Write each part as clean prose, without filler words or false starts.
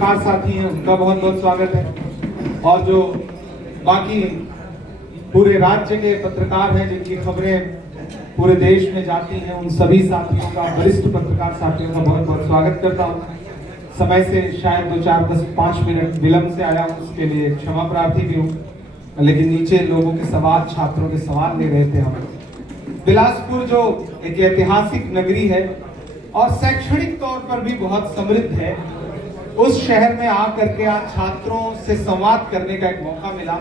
पत्रकार साथी हैं उनका बहुत बहुत स्वागत है, और जो बाकी पूरे राज्य के पत्रकार हैं जिनकी खबरें पूरे देश में जाती हैं, उन सभी साथियों का, वरिष्ठ पत्रकार साथियों का बहुत बहुत स्वागत करता हूँ। समय से शायद 2-4-10-5 मिनट विलंब से आया हूँ, उसके लिए क्षमा प्रार्थी भी हूँ, लेकिन नीचे लोगों के सवाल, छात्रों के सवाल ले रहे थे हम। बिलासपुर जो एक ऐतिहासिक नगरी है और शैक्षणिक तौर पर भी बहुत समृद्ध है, उस शहर में आकर के आज छात्रों से संवाद करने का एक मौका मिला।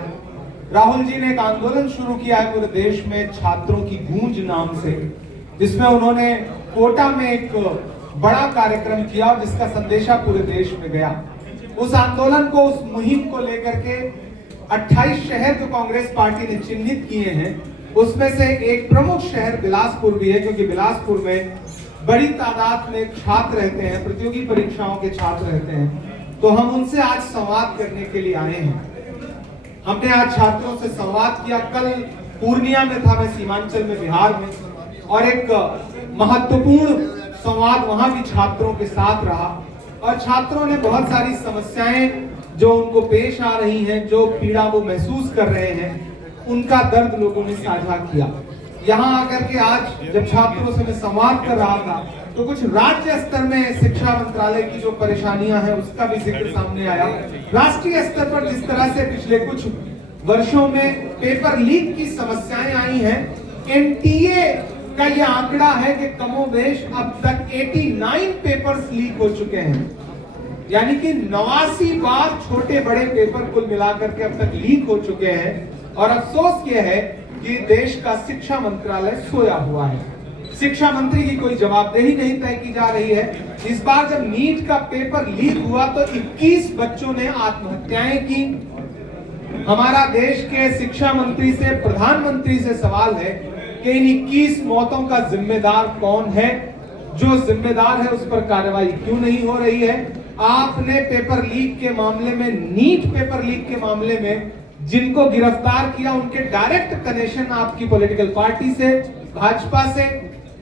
राहुल जी ने एक आंदोलन शुरू किया है पूरे देश में, छात्रों की गूंज नाम से, जिसमें उन्होंने कोटा में एक बड़ा कार्यक्रम किया जिसका संदेशा पूरे देश में गया। उस आंदोलन को, उस मुहिम को लेकर के 28 शहर जो कांग्रेस पार्टी ने चिन्हित किए हैं, उसमें से एक प्रमुख शहर बिलासपुर भी है, क्योंकि बिलासपुर में बड़ी तादाद में छात्र रहते हैं, प्रतियोगी परीक्षाओं के छात्र रहते हैं। तो हम उनसे आज संवाद करने के लिए आए हैं। हमने आज छात्रों से संवाद किया। कल पूर्णिया में था, मैं सीमांचल में, बिहार में, और एक महत्वपूर्ण संवाद वहां भी छात्रों के साथ रहा, और छात्रों ने बहुत सारी समस्याएं जो उनको पेश आ रही हैं, जो पीड़ा वो महसूस कर रहे हैं, उनका दर्द लोगों ने साझा किया। यहाँ आकर के आज जब छात्रों से मैं संवाद कर रहा था तो कुछ राज्य स्तर में शिक्षा मंत्रालय की जो परेशानियां हैं उसका भी जिक्र सामने आया। राष्ट्रीय स्तर पर जिस तरह से पिछले कुछ वर्षों में पेपर लीक की समस्याएं आई हैं, एनटीए का यह आंकड़ा है कि कमोबेश अब तक 89 पेपर्स लीक हो चुके हैं, यानी कि 89 बार छोटे बड़े पेपर कुल मिलाकर के अब तक लीक हो चुके हैं। और अफसोस यह है कि देश का शिक्षा मंत्रालय सोया हुआ है। शिक्षा मंत्री की कोई जवाबदेही नहीं तय की जा रही है। इस बार जब नीट का पेपर लीक हुआ तो 21 बच्चों ने आत्महत्याएं की। हमारा देश के शिक्षा मंत्री से, प्रधानमंत्री से सवाल है कि इन 21 मौतों का जिम्मेदार कौन है? जो जिम्मेदार है उस पर कार्रवाई क्यों नहीं हो रही है? आपने पेपर लीक के मामले में, नीट पेपर लीक के मामले में जिनको गिरफ्तार किया उनके डायरेक्ट कनेक्शन आपकी पॉलिटिकल पार्टी से, भाजपा से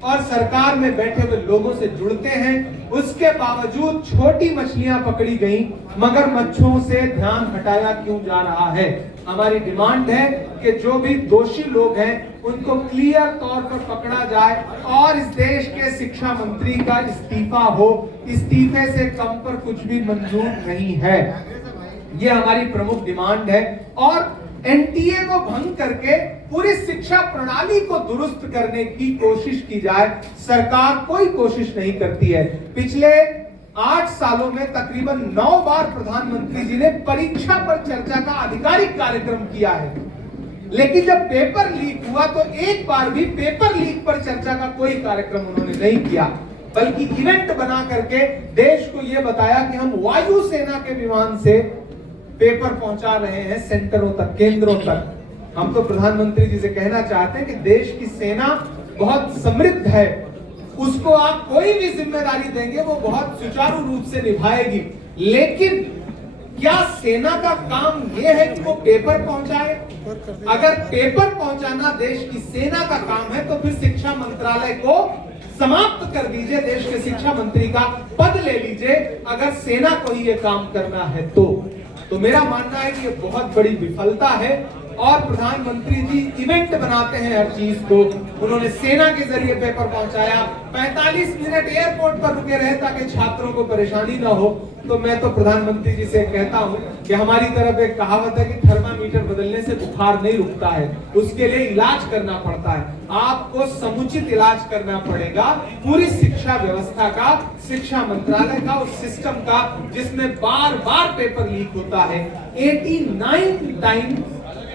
और सरकार में बैठे हुए लोगों से जुड़ते हैं। उसके बावजूद छोटी मछलियां पकड़ी गई, मगरमच्छों से ध्यान हटाया क्यों जा रहा है? हमारी डिमांड है कि जो भी दोषी लोग हैं उनको क्लियर तौर पर पकड़ा जाए और इस देश के शिक्षा मंत्री का इस्तीफा हो। इस्तीफे से कम पर कुछ भी मंजूर नहीं है। ये हमारी प्रमुख डिमांड है। और एनटीए को भंग करके पूरी शिक्षा प्रणाली को दुरुस्त करने की कोशिश की जाए, सरकार कोई कोशिश नहीं करती है। पिछले 8 सालों में तकरीबन 9 बार प्रधानमंत्री जी ने परीक्षा पर चर्चा का आधिकारिक कार्यक्रम किया है, लेकिन जब पेपर लीक हुआ तो एक बार भी पेपर लीक पर चर्चा का कोई कार्यक्रम उन्होंने नहीं किया, बल्कि इवेंट बना करके देश को यह बताया कि हम वायुसेना के विमान से पेपर पहुंचा रहे हैं सेंटरों तक, केंद्रों तक। हम तो प्रधानमंत्री जी से कहना चाहते हैं कि देश की सेना बहुत समृद्ध है, उसको आप कोई भी जिम्मेदारी देंगे वो बहुत सुचारू रूप से निभाएगी, लेकिन क्या सेना का काम यह है कि वो पेपर पहुंचाए? अगर पेपर पहुंचाना देश की सेना का काम है तो फिर शिक्षा मंत्रालय को समाप्त कर दीजिए, देश के शिक्षा मंत्री का पद ले लीजिए, अगर सेना को ही ये काम करना है तो मेरा मानना है कि ये बहुत बड़ी विफलता है। और प्रधानमंत्री जी इवेंट बनाते हैं हर चीज को। उन्होंने सेना के जरिए पेपर पहुंचाया, 45 मिनट एयरपोर्ट पर रुके रहे ताकि छात्रों को परेशानी ना हो। तो मैं तो प्रधानमंत्री जी से कहता हूं कि हमारी तरफ एक कहावत है कि थर्मामीटर बदलने से बुखार नहीं रुकता है, उसके लिए इलाज करना पड़ता है। आपको समुचित इलाज करना पड़ेगा पूरी शिक्षा व्यवस्था का, शिक्षा मंत्रालय का, उस सिस्टम का जिसमें बार बार पेपर लीक होता है। 89 टाइम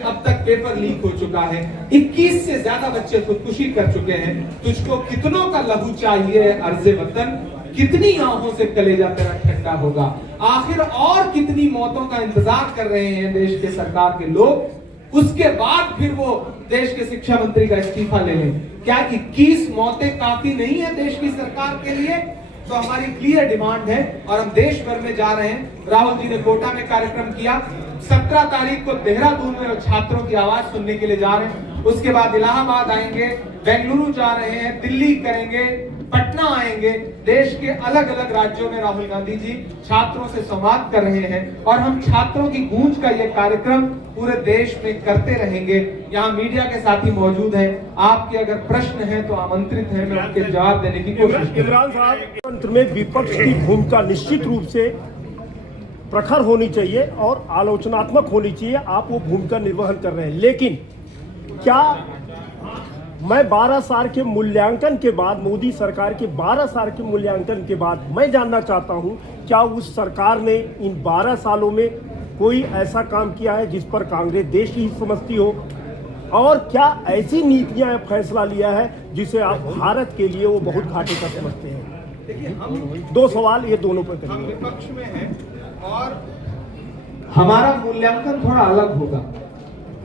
अब तक पेपर लीक हो चुका है। 21 से ज्यादा बच्चे खुदकुशी कर चुके हैं। तुझको कितनों का लहू चाहिए अर्ज़े वतन, कितनी आंखों से कलेजा तेरा ठंडा होगा? आखिर और कितनी मौतों का इंतजार कर रहे हैं देश के सरकार के लोग? उसके बाद फिर वो देश के शिक्षा मंत्री का इस्तीफा ले लें। क्या 21 मौतें काफी नहीं है देश की सरकार के लिए? तो हमारी क्लियर डिमांड है और हम देश भर में जा रहे हैं। राहुल जी ने कोटा में कार्यक्रम किया, 17 तारीख को देहरादून में छात्रों की आवाज सुनने के लिए जा रहे हैं। उसके बाद इलाहाबाद आएंगे, बेंगलुरु जा रहे हैं, दिल्ली करेंगे, पटना आएंगे। देश के अलग अलग राज्यों में राहुल गांधी जी छात्रों से संवाद कर रहे हैं और हम छात्रों की गूंज का ये कार्यक्रम पूरे देश में करते रहेंगे। यहाँ मीडिया के साथी मौजूद हैं, आपके अगर प्रश्न हैं तो आमंत्रित हैं, मैं उनके जवाब देने की कोशिश करूंगा। इमरान साहब, तंत्र में विपक्ष की भूमिका निश्चित रूप से प्रखर होनी चाहिए और आलोचनात्मक होनी चाहिए। आप वो भूमिका निर्वहन कर रहे हैं, लेकिन क्या मैं 12 साल के मूल्यांकन के बाद, मोदी सरकार के 12 साल के मूल्यांकन के बाद मैं जानना चाहता हूं, क्या उस सरकार ने इन 12 सालों में कोई ऐसा काम किया है जिस पर कांग्रेस देश की समझती हो, और क्या ऐसी नीतियां या फैसला लिया है जिसे आप भारत के लिए वो बहुत घाटे का समझते हैं? देखिए, हम दो सवाल ये दोनों पर हम विपक्ष में हैं और हमारा मूल्यांकन थोड़ा अलग होगा।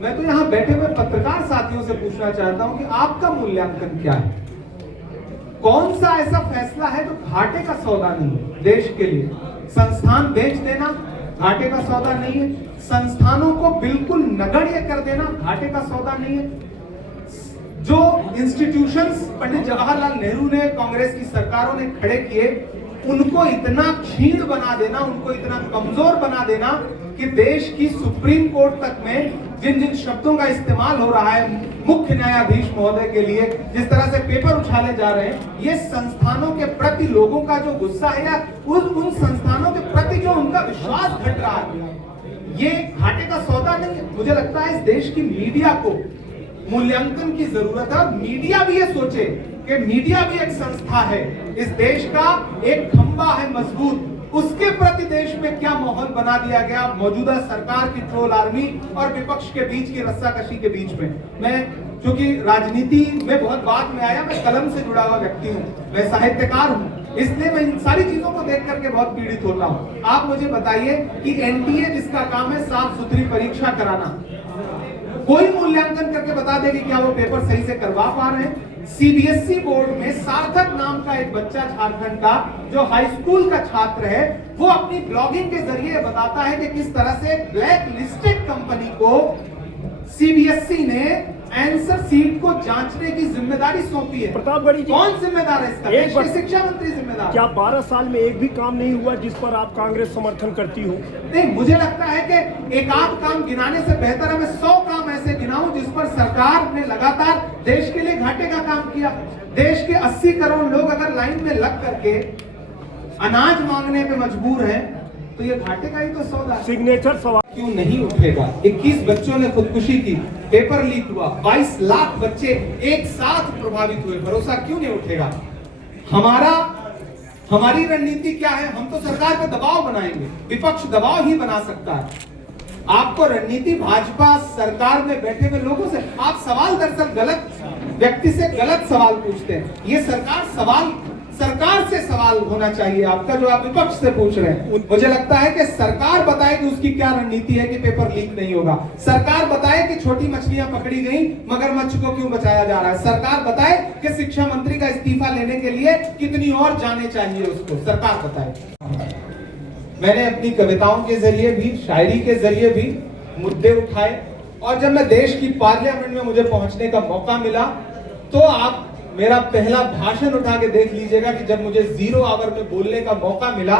मैं तो यहाँ बैठे हुए पत्रकार साथियों से पूछना चाहता हूँ कि आपका मूल्यांकन क्या है? कौन सा ऐसा फैसला है जो घाटे का सौदा नहीं है देश के लिए? संस्थान बेच देना घाटे का सौदा नहीं है, संस्थानों को बिल्कुल नगण्य कर देना घाटे का सौदा नहीं है, जो इंस्टीट्यूशंस पंडित जवाहरलाल नेहरू ने, कांग्रेस की सरकारों ने खड़े किए, उनको इतना क्षीण बना देना, उनको इतना कमजोर बना देना कि देश की सुप्रीम कोर्ट तक में जिन जिन शब्दों का इस्तेमाल हो रहा है मुख्य न्यायाधीश महोदय के लिए, जिस तरह से पेपर उछाले जा रहे हैं, ये संस्थानों के प्रति लोगों का जो गुस्सा है या उन संस्थानों के प्रति जो उनका विश्वास घट रहा है, ये घाटे का सौदा नहीं है। मुझे लगता है इस देश की मीडिया को मूल्यांकन की जरूरत है और मीडिया भी ये सोचे कि मीडिया भी एक संस्था है, इस देश का एक खंबा है मजबूत, उसके प्रति देश में क्या माहौल बना दिया गया मौजूदा सरकार की ट्रोल आर्मी और विपक्ष के बीच की रस्साकशी के बीच में। मैं क्योंकि राजनीति में बहुत बाद में आया, मैं कलम से जुड़ा हुआ व्यक्ति हूँ, मैं साहित्यकार हूँ, इसलिए मैं इन सारी चीजों को देख करके बहुत पीड़ित होता हूँ। आप मुझे बताइए कि एनटीए जिसका काम है साफ सुथरी परीक्षा कराना, कोई मूल्यांकन करके बता दे कि क्या वो पेपर सही से करवा पा रहे हैं? सीबीएसई बोर्ड में सार्थक नाम का एक बच्चा झारखंड का जो हाई स्कूल का छात्र है, वो अपनी ब्लॉगिंग के जरिए बताता है कि किस तरह से ब्लैक लिस्टेड कंपनी को सीबीएसई ने आंसर सीट को जांचने की जिम्मेदारी सौंपी है। प्रतापगढ़ जी, कौन जिम्मेदार है इसका? देश के शिक्षा मंत्री जिम्मेदार। क्या 12 साल में एक भी काम नहीं हुआ जिस पर आप कांग्रेस समर्थन करती हो? नहीं, मुझे लगता है कि एक आध काम गिनाने से बेहतर है मैं 100 काम ऐसे गिनाऊं जिस पर सरकार ने लगातार देश के लिए घाटे का काम किया। देश के 80 करोड़ लोग अगर लाइन में लग करके अनाज मांगने पे मजबूर हैं, तो ये घाटे का ही तो सौदा है। सिग्नेचर सवाल क्यों नहीं उठेगा? 21 बच्चों ने खुदकुशी की, पेपर लीक हुआ, 22 लाख बच्चे एक साथ प्रभावित हुए, भरोसा क्यों नहीं उठेगा? हमारी रणनीति क्या है? हम तो सरकार पर दबाव बनाएंगे, विपक्ष दबाव ही बना सकता है। आपको रणनीति भाजपा सरकार में बैठे हुए लोगों से, आप सवाल दरअसल गलत व्यक्ति से गलत सवाल पूछते हैं। ये सरकार से सवाल होना चाहिए आपका, जो आप विपक्ष से पूछ रहे हैं। मुझे लगता है कि सरकार बताए कि उसकी क्या रणनीति है कि पेपर लीक नहीं होगा। सरकार बताए कि छोटी मछलियां पकड़ी गई, मगरमच्छ को क्यों बचाया जा रहा है। सरकार बताए कि शिक्षा मंत्री का इस्तीफा लेने के लिए कितनी और जाने चाहिए उसको, सरकार बताए। मैंने अपनी कविताओं के जरिए भी, शायरी के जरिए भी मुद्दे उठाए, और जब मैं देश की पार्लियामेंट में मुझे पहुंचने का मौका मिला, तो आप मेरा पहला भाषण उठा के देख लीजिएगा कि जब मुझे 0 आवर में बोलने का मौका मिला,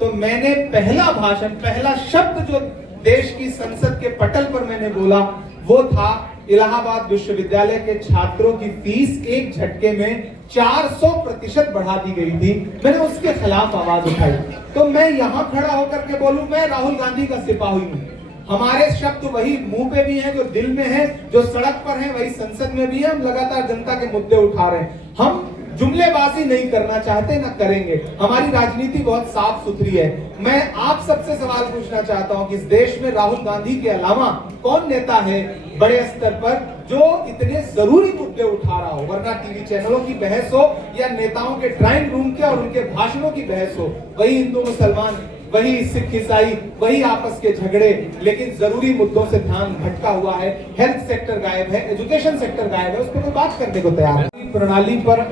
तो मैंने पहला भाषण, पहला शब्द जो देश की संसद के पटल पर मैंने बोला, वो था इलाहाबाद विश्वविद्यालय के छात्रों की फीस एक झटके में 400% बढ़ा दी गई थी। मैंने उसके खिलाफ आवाज उठाई। तो मैं यहां खड़ा होकर के बोलूं, मैं राहुल गांधी का सिपाही हूं। हमारे शब्द वही मुंह पे भी हैं जो दिल में है, जो सड़क पर है वही संसद में भी है। हम लगातार जनता के मुद्दे उठा रहे हैं। हम जुमलेबाजी नहीं करना चाहते, ना करेंगे। हमारी राजनीति बहुत साफ सुथरी है। मैं आप सबसे सवाल पूछना चाहता हूं कि इस देश में राहुल गांधी के अलावा कौन नेता है बड़े स्तर पर जो इतने जरूरी मुद्दे उठा रहा हो, वरना टीवी चैनलों की बहस हो या नेताओं के ड्राइंग रूम के और उनके भाषणों की बहस हो, वही हिंदू मुसलमान, वही सिख ईसाई, वही आपस के झगड़े, लेकिन जरूरी मुद्दों से ध्यान भटका हुआ है। हेल्थ सेक्टर गायब है, एजुकेशन सेक्टर गायब है, उस पर कोई बात करने को तैयार है। प्रणाली पर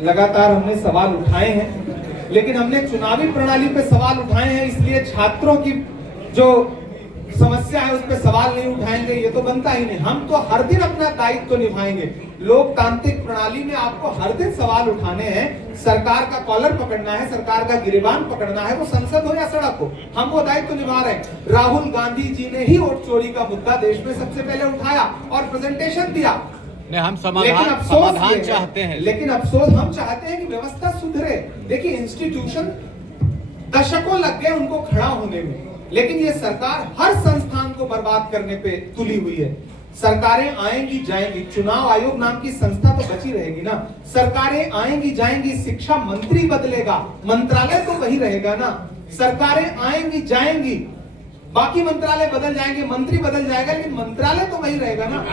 लगातार हमने सवाल उठाए हैं, लेकिन हमने चुनावी प्रणाली पे सवाल उठाए हैं, इसलिए छात्रों की जो समस्या है उस पर सवाल नहीं उठाएंगे, ये तो बनता ही नहीं। हम तो हर दिन अपना दायित्व निभाएंगे, लोकतांत्रिक प्रणाली में आपको हर दिन सवाल उठाने हैं। सरकार का कॉलर पकड़ना है, सरकार का गिरेबान पकड़ना है, वो संसद हो या सड़क हो, हम वो दायित्व निभा रहे हैं। राहुल गांधी जी ने ही वोट चोरी का मुद्दा देश में सबसे पहले उठाया और प्रेजेंटेशन दिया। नहीं, हम लेकिन समाधान चाहते हैं। लेकिन अफसोस हम चाहते हैं कि व्यवस्था सुधरे। देखिए, इंस्टीट्यूशन दशकों लग गए उनको खड़ा होने में, लेकिन ये सरकार हर संस्थान को बर्बाद करने पे तुली हुई है। सरकारें आएंगी जाएंगी, चुनाव आयोग नाम की संस्था तो बची रहेगी ना। सरकारें आएंगी जाएंगी, शिक्षा मंत्री बदलेगा, मंत्रालय तो वही रहेगा ना। सरकारें आएंगी जाएंगी, बाकी मंत्रालय बदल जाएंगे, मंत्री बदल जाएगा, लेकिन मंत्रालय तो वही रहेगा ना।